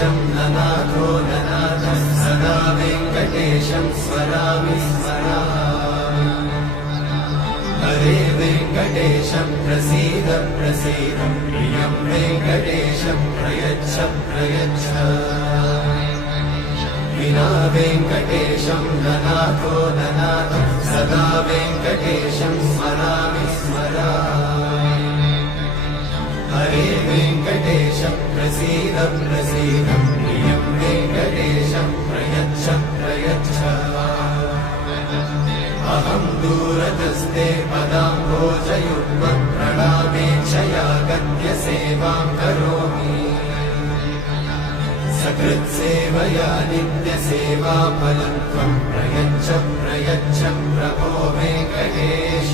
वेङ्कटेशं ननाथो ननाथः सदा वेङ्कटेशं स्मरामि स्मरामि। हरे वेङ्कटेशं प्रसीद प्रसीद प्रियं वेङ्कटेशं प्रयच्छ प्रयच्छ। विना वेङ्कटेशं ननाथो ननाथः सदा वेङ्कटेशं स्मरामि स्मरामि। हरे वेङ्कटेशं प्रसीद प्रसीद प्रियं वेङ्कटेशं प्रयच्छ प्रयच्छ। अहं दूरतस्ते पदाम्भोजयुग्मं प्रणामेच्छया गत्य सेवां करोमि। सकृत्सेवया नित्यसेवाफलं त्वं प्रयच्छ प्रयच्छ प्रभो वेङ्कटेश।